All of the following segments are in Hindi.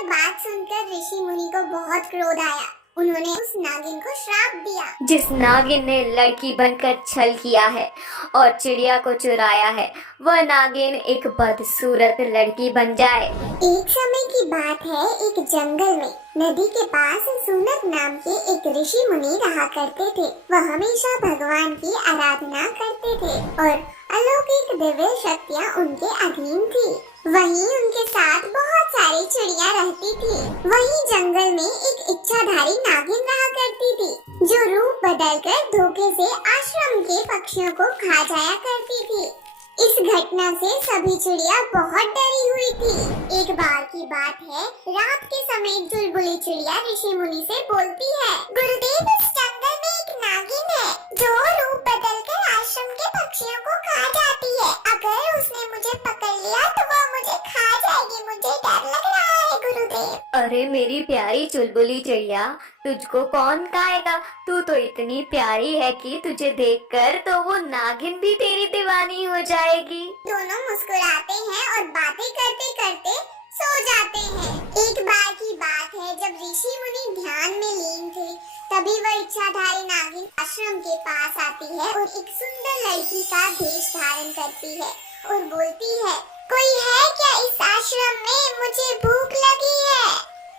ये बात सुनकर ऋषि मुनि को बहुत क्रोध आया। उन्होंने उस नागिन को श्राप दिया। जिस नागिन ने लड़की बनकर छल किया है और चिड़िया को चुराया है, वह नागिन एक बदसूरत लड़की बन जाए। एक समय की बात है, एक जंगल में नदी के पास सुनक नाम के एक ऋषि मुनि रहा करते थे। वह हमेशा भगवान की आराधना करते थे और अलौकिक दिव्य शक्तियाँ उनके अधीन थी। वहीं उनके साथ बहुत सारी चिड़िया रहती थी। वहीं जंगल में एक इच्छाधारी नागिन रहा करती थी, जो रूप बदलकर धोखे से आश्रम के पक्षियों को खा जाया करती थी। इस घटना से सभी चिड़िया बहुत डरी हुई थी। एक बार की बात है, रात के समय एक चुलबुली चिड़िया ऋषि मुनि से बोलती है, गुरुदेव, इस जंगल में एक नागिन है जो रूप बदलकर आश्रम के पक्षियों को खा जाती है। अगर उसने मुझे पकड़ लिया तो वह मुझे खा जाएगी। मुझे डर लग रहा है गुरुदेव। अरे मेरी प्यारी चुलबुली चिड़िया, तुझको कौन खाएगा? तू तो इतनी प्यारी है कि तुझे देखकर तो वो नागिन भी तेरी दीवानी हो जाएगी। दोनों मुस्कुराते हैं और बातें करते करते सो जाते हैं। एक बार की बात है, जब ऋषि मुनि ध्यान में लीन थे, तभी वह इच्छाधारी नागिन आश्रम के पास आती है और एक सुंदर लड़की का भेष धारण करती है और बोलती है, कोई है क्या इस आश्रम में? मुझे भूख लगी है।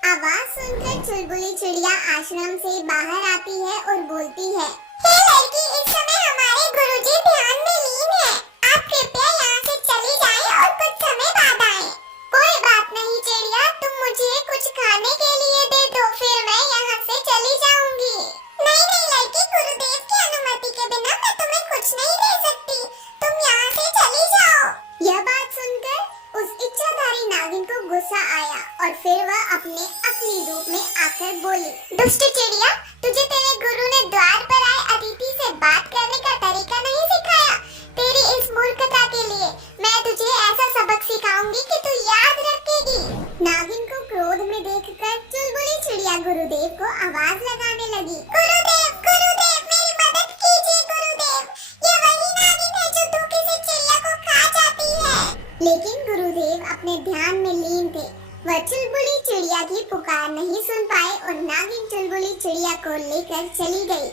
आवाज सुनकर चुलबुली चिड़िया आश्रम से बाहर आती है और बोलती है, हे लड़की, इस समय हमारे गुरुजी ध्यान में लीन है। आप कृपया यहाँ से चली जाएं और कुछ समय बाद आएं। कोई बात नहीं चिड़िया, तुम मुझे कुछ खाने के लिए दे दो, फिर मैं यहाँ से चली जाऊंगी। नहीं नहीं लड़की, गुरुदेव की अनुमति के बिना मैं तुम्हें कुछ नहीं दे सकती। तुम यहाँ से चली जाओ। यह बात सुनकर उस इच्छाधारी नागिन को गुस्सा आया और फिर वह अपने असली रूप में आकर बोली, दुष्ट चिड़िया, तुझे तेरे गुरु ने द्वार पर आए अतिथि से बात करने का तरीका नहीं सिखाया। तेरी इस मूर्खता के लिए मैं तुझे ऐसा सबक सिखाऊंगी कि तू याद रखेगी। नागिन को क्रोध में देखकर चुलबुली चिड़िया गुरुदेव को आवाज लगाने लगी, गुरुदेव, गुरुदेव, मेरी मदद कीजिए गुरुदेव। ये वही नागिन है जो धोखे से चिड़िया को खा जाती है। लेकिन गुरुदेव अपने ध्यान में लीन थे। वह चुलबुली चिड़िया की पुकार नहीं सुन पाए और नागिन चुलबुली चिड़िया को लेकर चली गई।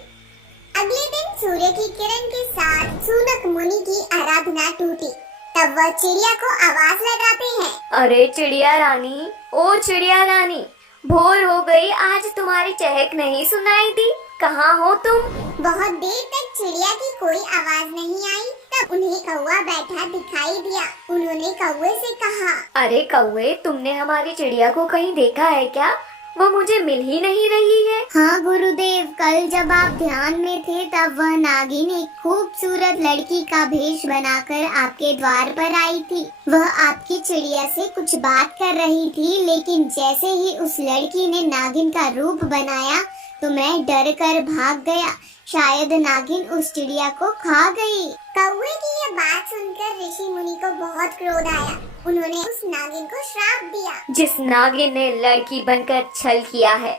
अगले दिन सूर्य की किरण के साथ सूनक मुनि की आराधना टूटी। तब वह चिड़िया को आवाज लगाते हैं, अरे चिड़िया रानी, ओ चिड़िया रानी, भोर हो गई, आज तुम्हारी चहक नहीं सुनाई दी। कहाँ हो तुम? बहुत देर तक चिड़िया की कोई आवाज नहीं आई। तब उन्हें कौवा बैठा दिखाई दिया। उन्होंने कौवे से कहा, अरे कौवे, तुमने हमारी चिड़िया को कहीं देखा है क्या? वो मुझे मिल ही नहीं रही है। हाँ गुरुदेव, कल जब आप ध्यान में थे तब वह नागिन एक खूबसूरत लड़की का भेष बनाकर आपके द्वार पर आई थी। वह आपकी चिड़िया से कुछ बात कर रही थी, लेकिन जैसे ही उस लड़की ने नागिन का रूप बनाया तो मैं डर कर भाग गया। शायद नागिन उस चिड़िया को खा गई। कौवे की यह बात सुनकर ऋषि मुनि को बहुत क्रोध आया। उन्होंने उस नागिन को श्राप दिया। जिस नागिन ने लड़की बनकर छल किया है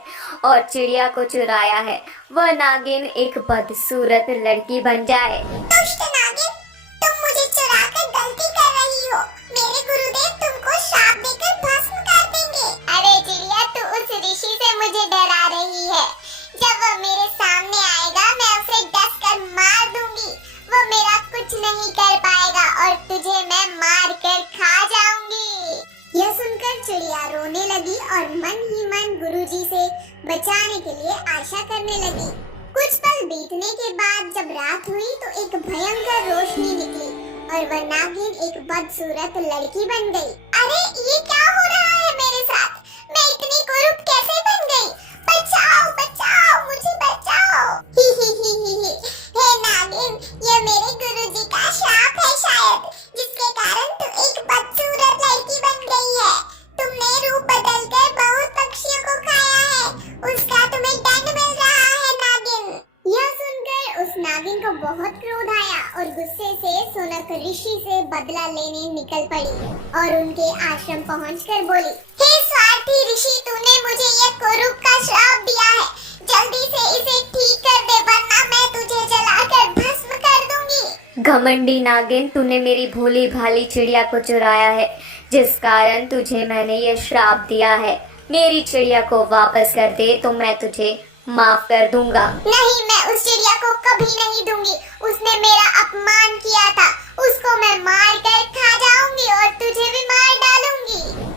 और चिड़िया को चुराया है, वह नागिन एक बदसूरत लड़की बन जाए। दुष्ट नागिन, तुम मुझे चुराकर गलती कर रही हो। मेरे गुरुदेव तुमको श्राप देकर भस्म कर देंगे। अरे चिड़िया, तू उस ऋषि से मुझे डरा रही है। जब वह मेरे सामने आएगा मैं उसे डस कर मार दूंगी। वो मेरा कुछ नहीं कर पाएगा और तुझे मैं मार कर खा जाऊंगी। यह सुनकर चिड़िया रोने लगी और मन ही मन गुरुजी से बचाने के लिए आशा करने लगी। कुछ पल बीतने के बाद जब रात हुई तो एक भयंकर रोशनी निकली और वह नागिन एक बदसूरत लड़की बन गई। अरे ये क्या हो रहा है मेरे साथ? मैं इतनी कुरूप कैसे बन गई? बचाओ बचाओ, मुझे बचाओ। ही ही। हे नागिन, ये मेरे गुरुजी का श्राप है शायद, जिसके कारण तू एक बदसूरत लड़की बन गई है। तुमने रूप बदलकर बहुत पक्षियों को खाया है, उसका तुम्हें दंड मिल रहा है नागिन। यह सुनकर उस नागिन को बहुत क्रोध आया और गुस्से से सूनक ऋषि से बदला लेने निकल पड़ी और उनके आश्रम पहुंचकर बोली, हे स्वार्थी ऋषि, तूने मुझे यह कुरूप का श्राप दिया है। जल्दी से इसे ठीक कर दे, वरना मैं तुझे जलाकर भस्म कर दूंगी। घमंडी नागिन, तूने मेरी भोली भाली चिड़िया को चुराया है, जिस कारण तुझे मैंने ये श्राप दिया है। मेरी चिड़िया को वापस कर दे तो मैं तुझे माफ कर दूंगा। नहीं, मैं उस चिड़िया को कभी नहीं दूंगी। उसने मेरा अपमान किया था, उसको मैं मार कर खा जाऊंगी और तुझे भी मार डालूंगी।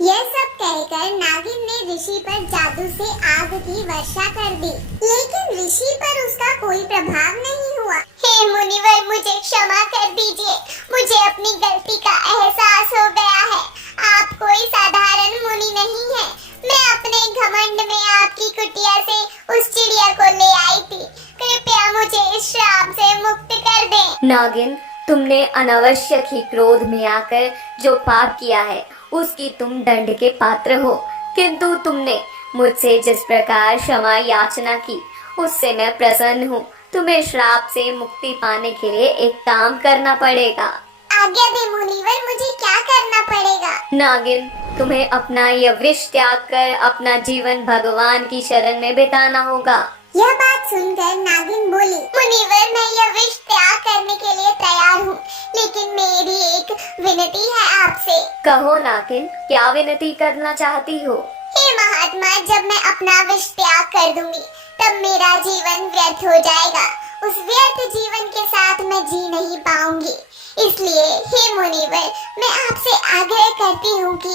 यह सब कहकर नागिन ने ऋषि पर जादू से आग की वर्षा कर दी, लेकिन ऋषि पर उसका कोई प्रभाव नहीं हुआ। हे मुनिवर, मुझे क्षमा कर दीजिए, मुझे अपनी गलती का एहसास हो गया है। आप कोई साधारण मुनि नहीं है। मैं अपने घमंड में आपकी कुटिया से उस चिड़िया को ले आई थी। कृपया मुझे इस श्राप से मुक्त कर दें। नागिन, तुमने अनावश्यक ही क्रोध में आकर जो पाप किया है उसकी तुम दंड के पात्र हो, किंतु तुमने मुझसे जिस प्रकार क्षमा याचना की उससे मैं प्रसन्न हूँ। तुम्हें श्राप से मुक्ति पाने के लिए एक काम करना पड़ेगा। आज्ञा दे मुनिवर, मुझे क्या करना पड़ेगा? नागिन, तुम्हें अपना यह वृक्ष त्याग कर अपना जीवन भगवान की शरण में बिताना होगा। यह बात सुनकर नागिन बोली, मुनिवर, मैं यह विष त्याग करने के लिए तैयार हूँ, लेकिन मेरी एक विनती है आपसे। कहो नागिन, क्या विनती करना चाहती हो? हे महात्मा, जब मैं अपना विष त्याग कर दूंगी तब मेरा जीवन व्यर्थ हो जाएगा। उस व्यर्थ जीवन के साथ मैं जी नहीं पाऊंगी। इसलिए हे मुनिवर, मैं आपसे आग्रह करती हूँ कि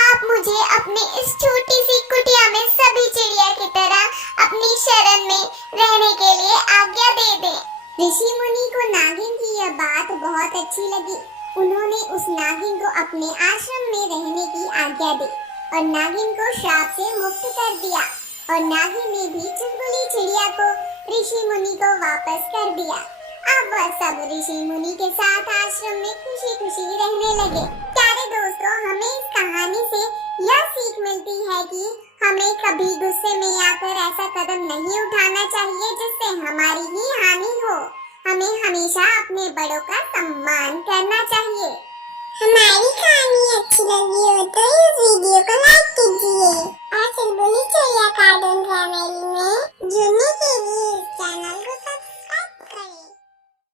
आप मुझे अपने इस छोटी सी कुटिया में सभी चिड़िया की तरह अपनी शरण में रहने के लिए आज्ञा दे दें। ऋषि मुनि को नागिन की यह बात बहुत अच्छी लगी। उन्होंने उस नागिन को अपने आश्रम में रहने की आज्ञा दी और नागिन को श्राप से मुक्त कर दिया। और नागिन ने भी चुलबुली चिड़िया को ऋषि मुनि को वापस कर दिया। अब वह सब ऋषि मुनि के साथ आश्रम में खुशी खुशी रहने लगे। प्यारे दोस्तों, हमें इस कहानी से यह सीख मिलती है कि हमें कभी गुस्से में आकर ऐसा कदम नहीं उठाना चाहिए जिससे हमारी ही हानि हो। हमें हमेशा अपने बड़ों का सम्मान करना चाहिए।